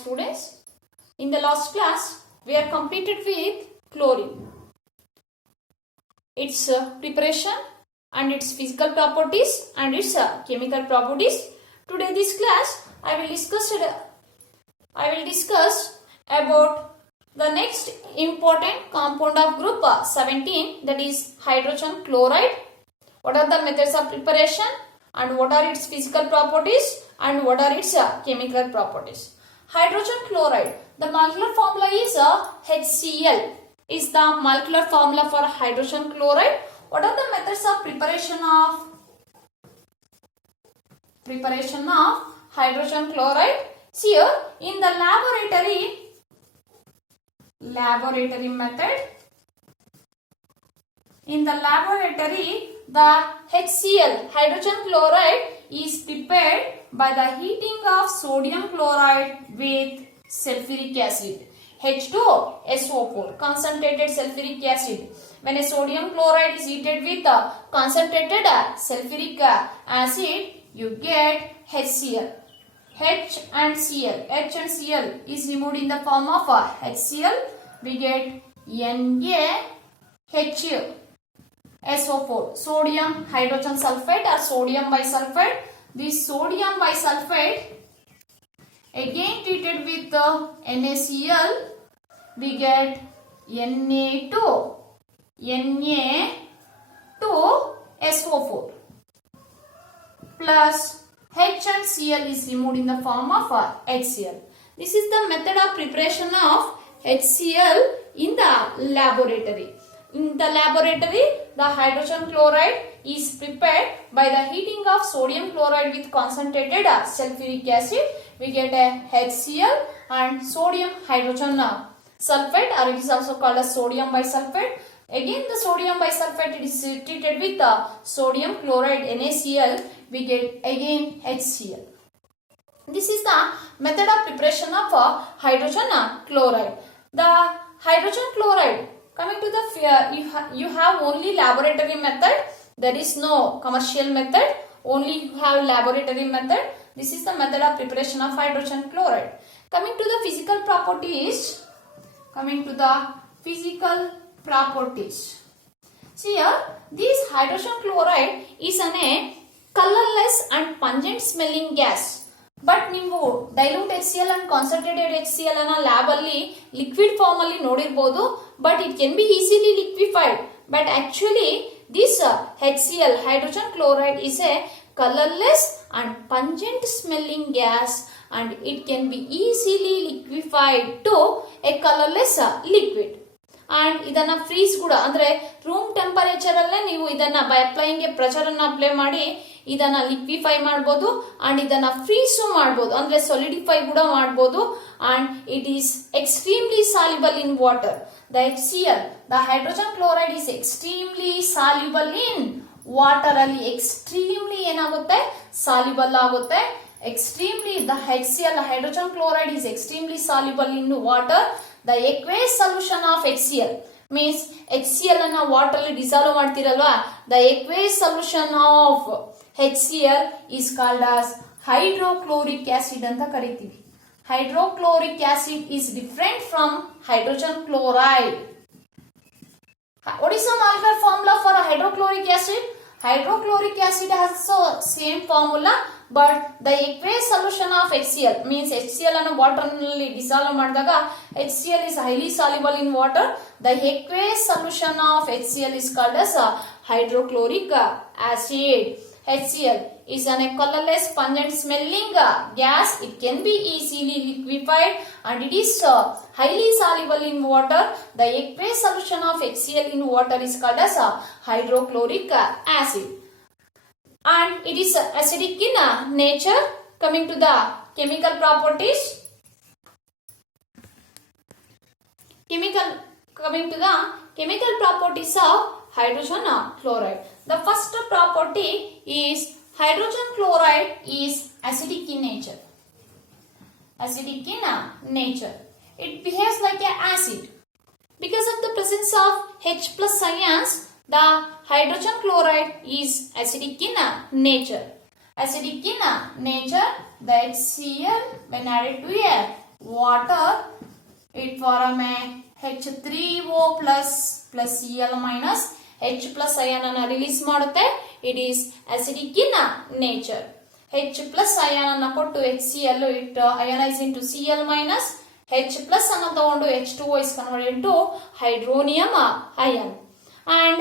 students. In the last class, we are completed with chlorine, its preparation and its physical properties and its chemical properties. Today, this class, I will discuss about the next important compound of group 17, that is hydrogen chloride. What are the methods of preparation and what are its physical properties and what are its chemical properties. Hydrogen chloride, the molecular formula is HCl, is the molecular formula for hydrogen chloride. What are the methods of preparation of hydrogen chloride? See here, in the laboratory method, the HCl, hydrogen chloride, is prepared by the heating of sodium chloride with sulfuric acid, H2SO4, concentrated sulfuric acid. When a sodium chloride is heated with concentrated sulfuric acid, you get HCl. H and Cl is removed in the form of HCl. We get NaHSO4, sodium hydrogen sulfate or sodium bisulfate. This sodium bisulfate again treated with NaCl, we get Na2SO4 plus H and Cl is removed in the form of HCl. This is the method of preparation of HCl in the laboratory. In the laboratory, the hydrogen chloride is prepared by the heating of sodium chloride with concentrated sulfuric acid. We get a HCl and sodium hydrogen sulfate, or it is also called as sodium bisulfate. Again, the sodium bisulfate is treated with sodium chloride NaCl. We get again HCl. This is the method of preparation of hydrogen chloride. The hydrogen chloride, coming to the you have only laboratory method. There is no commercial method. Only you have laboratory method. This is the method of preparation of hydrogen chloride. Coming to the physical properties. See here, this hydrogen chloride is a colorless and pungent smelling gas. But ನೀವು dilute HCl and concentrated HCl ಅನ್ನ lab ಅಲ್ಲಿ liquid form ಅಲ್ಲಿ ನೋಡಿರಬಹುದು, but it can be easily liquefied. But actually this HCl, hydrogen chloride, is a colorless and pungent smelling gas and it can be easily liquefied to a colorless liquid. And ಇದನ್ನ freeze ಕೂಡ, ಅಂದ್ರೆ room temperature ಅಲ್ಲೇ ನೀವು ಇದನ್ನ by applying A pressure ಅನ್ನು apply ಮಾಡಿ ಇದನ್ನ liquefy ಮಾಡಬಹುದು ಅಂಡ್ ಇದನ್ನ ಫ್ರೀಸು ಮಾಡಬಹುದು, ಅಂದ್ರೆ ಸಾಲಿಡಿಫೈ ಕೂಡ ಮಾಡಬಹುದು. And it is extremely soluble in water. The HCl, the hydrogen chloride, is extremely soluble in water. ಅಲ್ಲಿ ಎಕ್ಸ್ಟ್ರೀಮ್ಲಿ ಏನಾಗುತ್ತೆ, ಸಾಲ್ಯುಬಲ್ ಆಗುತ್ತೆ. Extremely, the HCl, hydrogen chloride, is extremely soluble in water. The aqueous solution of HCl means HCl ಅನ್ನು water ಅಲ್ಲಿ dissolve ಮಾಡ್ತಿರಲ್ವಾ, the aqueous solution of HCl is called as hydrochloric acid ಅಂತ ಕರಿತೀವಿ. Hydrochloric acid is different from hydrogen chloride. What is the molecular formula for hydrochloric acid? Hydrochloric acid has also same formula, but the aqueous solution of HCl means HCl ಅನ್ನು water ನಲ್ಲಿ dissolve ಮಾಡಿದಾಗ HCl is highly soluble in water. The aqueous solution of HCl is called as hydrochloric acid. HCl is a colorless, pungent smelling gas. It can be easily liquefied and it is highly soluble in water. The aqueous solution of HCl in water is called as hydrochloric acid. And it is acidic in nature. Coming to the chemical properties. Coming to the chemical properties of hydrogen chloride. The first property is hydrogen chloride is acidic in nature. Acidic in nature. It behaves like an acid. Because of the presence of H plus ions, the hydrogen chloride is acidic in nature. Acidic in nature, the HCl when added to a water, it form a H3O plus Cl minus H plus ion ಅನ್ನು release ಮಾಡುತ್ತೆ. It is acidic in nature. H plus ion ಅನ್ನು ಕೊಟ್ಟು HCl it ionize into Cl minus. H plus ಅನ್ನು ತಗೊಂಡು H2O is converted into hydronium ion. And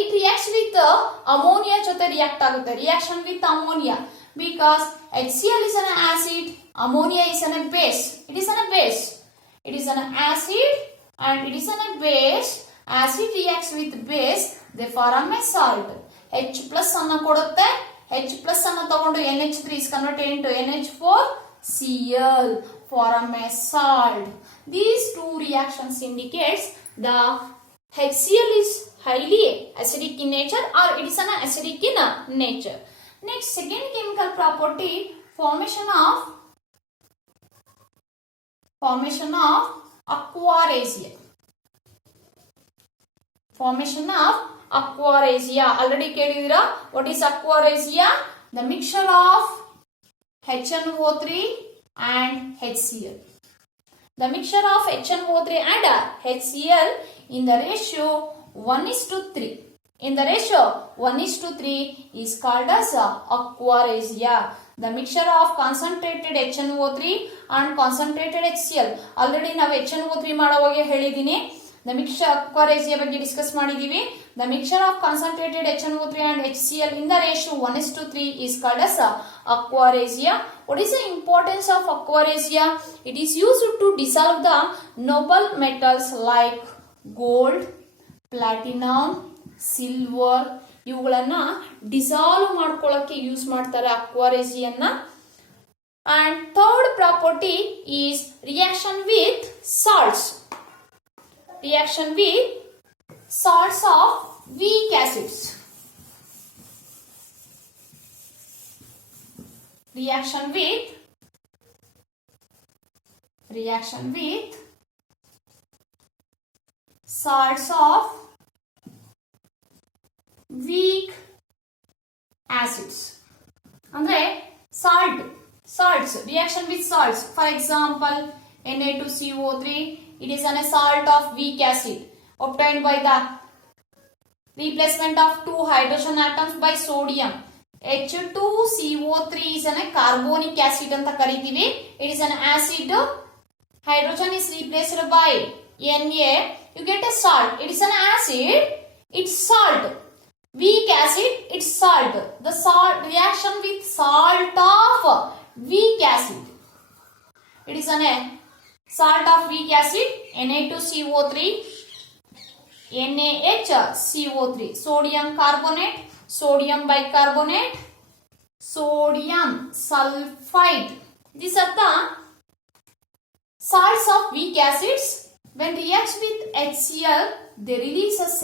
it reacts with ammonia ಜೊತೆ react ಆಗುತ್ತೆ. Reaction with ammonia because HCl is an acid, ammonia is an base. It is an base. It is an acid and it is an base. Acid reacts with base, they form a salt. H plus ಅನ್ನು ಕೊಡುತ್ತೆ. H plus ಅನ್ನು ತಗೊಂಡು NH3 is converted into NH4Cl, form a salt. These two reactions indicates the HCl is highly acidic in nature or it is an acidic in nature. Next, second chemical property, formation of aquaresia. Formation of aquaresia. Already ಕೇಳಿದಿರಾ what is aquaresia? The mixture of HNO3 and HCl. The mixture of HNO3 and HCl in the ratio 1:3. In the ratio 1:3 is called as aquaresia. The mixture of concentrated HNO3 and concentrated HCl. Already ನಾವು HNO3 ಮಾಡುವಾಗ ಹೇಳಿದೀನಿ. The mixture aquaresia ಬಗ್ಗೆ discuss ಮಾಡಿದೀವಿ. The mixture of concentrated HNO3 and HCl in the ratio 1:3 is called as aquaresia. What is the importance of aquaresia? It is used to dissolve the noble metals like gold, platinum, silver. ಇವುಗಳನ್ನ dissolve ಮಾಡ್ಕೊಳ್ಳಕ್ಕೆ use ಮಾಡ್ತಾರೆ aquaresia-ನ. And third property is reaction with salts. Reaction with salts of weak acids. Reaction with salts of weak acids. ಅಂದ್ರೆ salts, reaction with salts. For example, Na2CO3, it is a salt of weak acid obtained by the replacement of two hydrogen atoms by sodium. H2CO3 is a carbonic acid anta ಕರಿತೀವಿ. It is an acid. Hydrogen is replaced by Na. You get a salt. It is an acid. It's salt. Weak acid, it's salt. The salt reaction with salt of weak acid. It is a salt of weak acid, Na2CO3, NaHCO3, sodium carbonate, sodium bicarbonate, sodium sulfide. These are the salts of weak acids. When reacts with HCl, they releases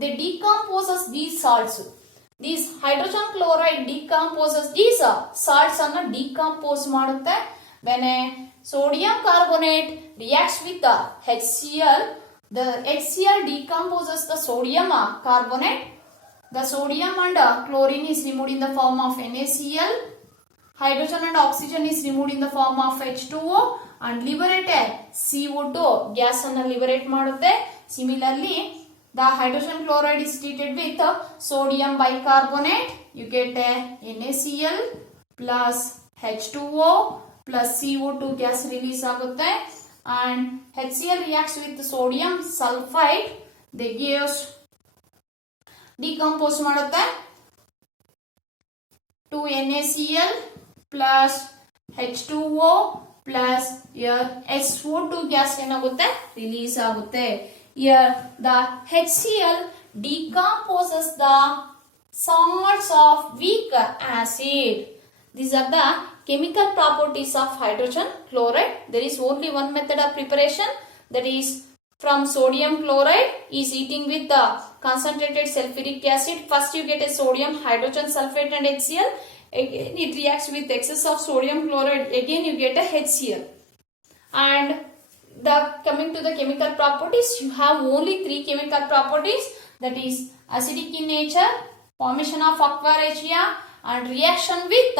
they decomposes these salts. These hydrogen chloride decomposes these salts ಅನ್ನು decompose ಮಾಡುತ್ತೆ. When a sodium carbonate reacts with the HCl, the HCl decomposes the sodium carbonate. The sodium and chlorine is removed in the form of NaCl. Hydrogen and oxygen is removed in the form of H2O and liberate CO2 gas ಅನ್ನು liberate ಮಾಡುತ್ತೆ. Similarly, the hydrogen chloride is treated with sodium bicarbonate. You get NaCl plus H2O plus CO2 gas release ಆಗುತ್ತೆ. And HCl reacts with sodium sulfide. They give decompose ಮಾಡುತ್ತೆ to NaCl plus H2O plus here SO2 gas ಏನಾಗುತ್ತೆ release ಆಗುತ್ತೆ. Here the HCl decomposes the salts of weak acid. These are the chemical properties of hydrogen chloride. There is only one method of preparation, that is from sodium chloride is eating with the concentrated sulfuric acid. First you get a sodium, hydrogen sulfate and HCl. Again it reacts with excess of sodium chloride. Again you get a HCl. And coming to the chemical properties, you have only three chemical properties, that is acidic in nature, formation of aquaresia and reaction with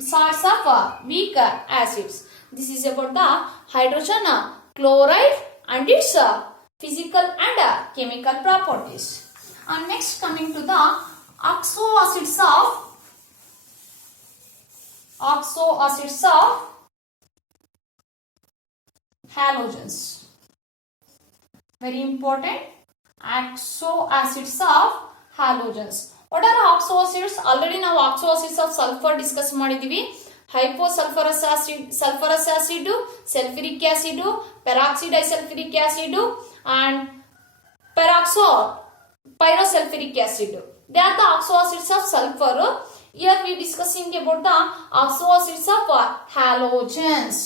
sorts of weak acids. This is about the hydrogen chloride and its physical and chemical properties. And next coming to the oxoacids of halogens. Very important. Oxoacids of halogens. What are oxoacids? Already now oxoacids of sulfur discuss ಮಾಡಿದೀವಿ. Hyposulfurous acid, sulfuric acid, peroxydisulfuric acid and pyrosulfuric acid. They are the oxoacids of sulfur. Here we discussing about the oxoacids of halogens.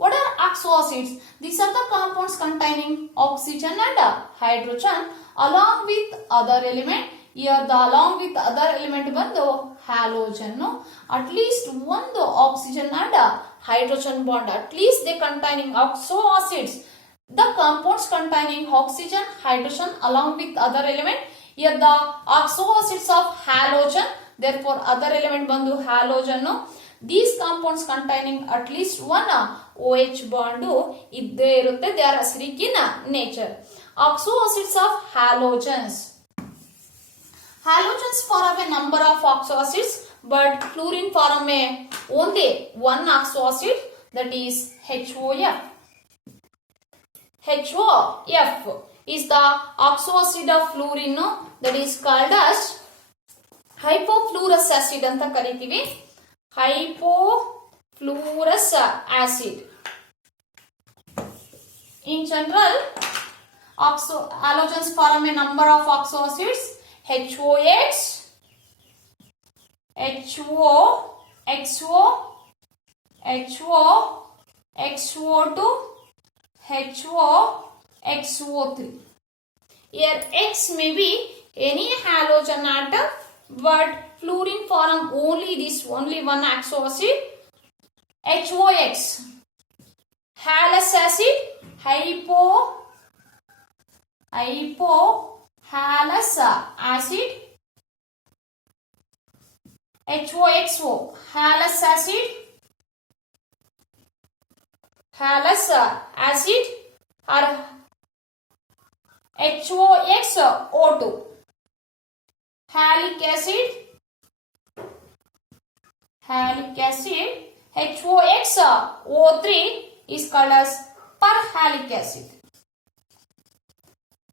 What are oxoacids? These are the compounds containing oxygen and hydrogen along with other element. Here the along with other element ಬಂದು halogen. At least one oxygen and hydrogen bond. At least they containing oxoacids. The compounds containing oxygen, hydrogen along with other element. Here the oxoacids of halogen. Therefore other element ಬಂದು halogen. These compounds containing at least one OH bond idde irutte. They are acidic in nature. Oxoacids of halogens. Halogens form a number of oxoacids, but fluorine form only one oxoacid, that is HOF. HOF is the oxoacid of fluorine, that is called as hypofluorous acid anta karitivi. Hypofluorous acid. In general, halogens form a number of oxoacids. HOX, HO, XO, HO, XO2, HO, XO3. Here X may be any halogen atom, but fluorine form only one oxoacid. HOX, halous acid, halous acid. HOXO, halous acid, or HOXO2, halic acid, HOXO3 is called as perhalic acid.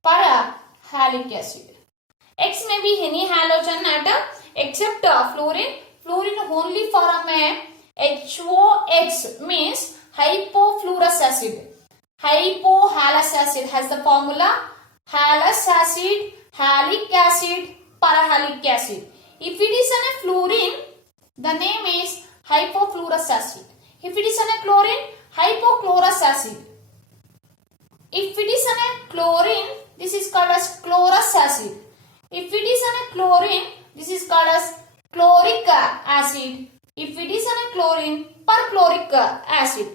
Perhalic acid. X may be any halogen atom except fluorine. Fluorine only form a HOX, means hypofluorous acid. Hypohalous acid has the formula halous acid, halic acid, perhalic acid. If it is a fluorine, the name is hypofluorous acid. If it is a chlorine, hypochlorous acid. If it is a chlorine, this is called as chlorous acid. If it is a chlorine, this is called as chloric acid. If it is a chlorine, perchloric acid.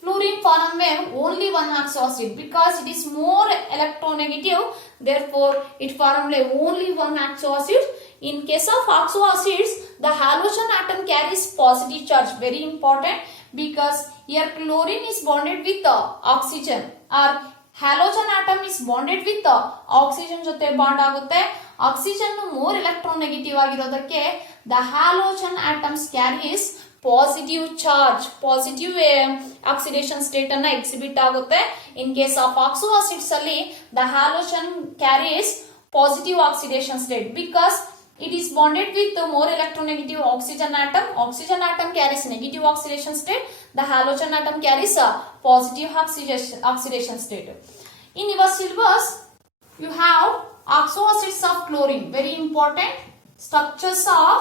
Fluorine form only one oxoacid because it is more electronegative. Therefore, it formed only one oxoacid. In case of oxoacids, the halogen atom carries positive charge. Very important, because here chlorine is bonded with oxygen, or halogen atom is bonded with oxygen jote bond agutte. Oxygen more electronegative ಆಗಿರೋದಕ್ಕೆ the halogen atoms carries positive charge, positive oxidation state ಅನ್ನ exhibit ಆಗುತ್ತೆ. In case of oxoacids ಅಲ್ಲಿ the halogen carries positive oxidation state because it is bonded with the more electronegative oxygen atom. Oxygen atom carries negative oxidation state. The halogen atom carries a positive oxidation state. In your syllabus, you have oxoacids of chlorine. Very important. Structures of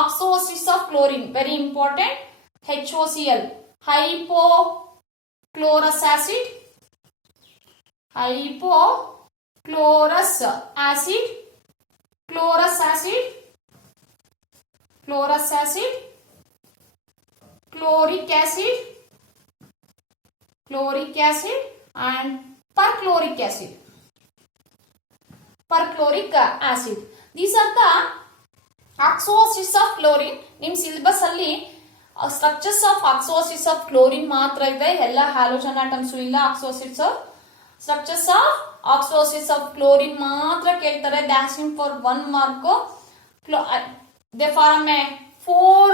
oxoacids of chlorine. Very important. HOCl, hypochlorous acid. Chlorous acid, chloric acid and perchloric acid. perchloric acid. These are the oxo acids of chlorine. ನಿಮ್ಮ syllabus ಅಲ್ಲಿ structures of oxo acids of chlorine ಮಾತ್ರ ಇದೆ, ಎಲ್ಲ halogen atoms ಇಲ್ಲ. Oxo acids structures of oxo acids of chlorine ಮಾತ್ರ ಕೇಳ್ತಾರೆ. Dashing for 1 mark. They form a 4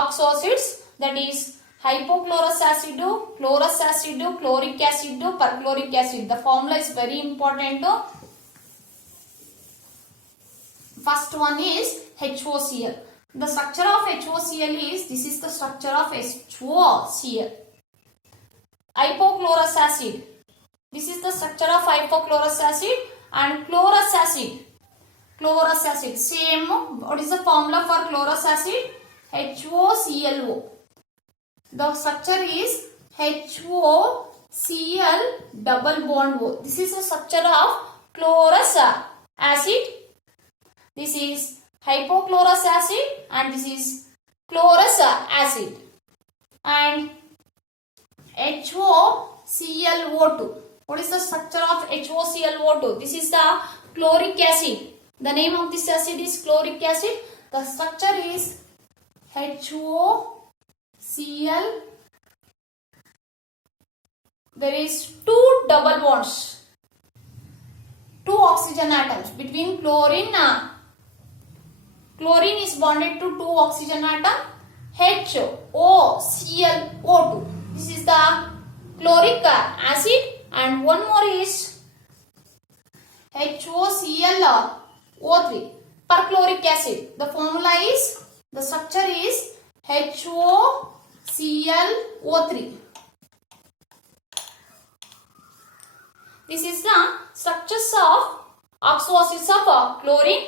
oxo acids, that is hypochlorous acid, chlorous acid, chloric acid, perchloric acid. The formula is very important. First one is HOCl. The structure of HOCl is, this is the structure of HOCl. Hypochlorous acid. This is the structure of hypochlorous acid. And chlorous acid. Chlorous acid. Same. What is the formula for chlorous acid? HOClO. The structure is HOCl double bond O. This is the structure of chlorous acid. This is hypochlorous acid and this is chlorous acid. And HOClO2. What is the structure of HOClO2? This is the chloric acid. The name of this acid is chloric acid. The structure is HOCl. There is 2 double bonds, 2 oxygen atoms between chlorine. Chlorine is bonded to 2 oxygen atom, HOClO2. This is the chloric acid. And one more is HOClO3, perchloric acid. The formula is, the structure is HOClO3. This is the structures of oxo acids of chlorine,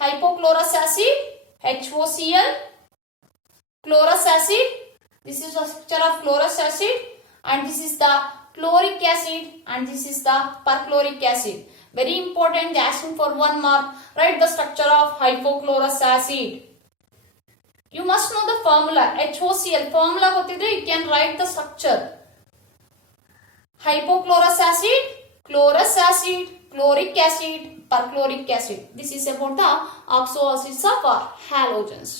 hypochlorous acid, HOCl, chlorous acid. This is the structure of chlorous acid, and this is the chloric acid, and this is the perchloric acid. Very important. They asking for 1 mark. Write the structure of hypochlorous acid. You must know the formula. HOCl formula ಗೊತ್ತಿದ್ರೆ you can write the structure. Hypochlorous acid, chlorous acid, chloric acid, perchloric acid. This is about the oxo acids of halogens.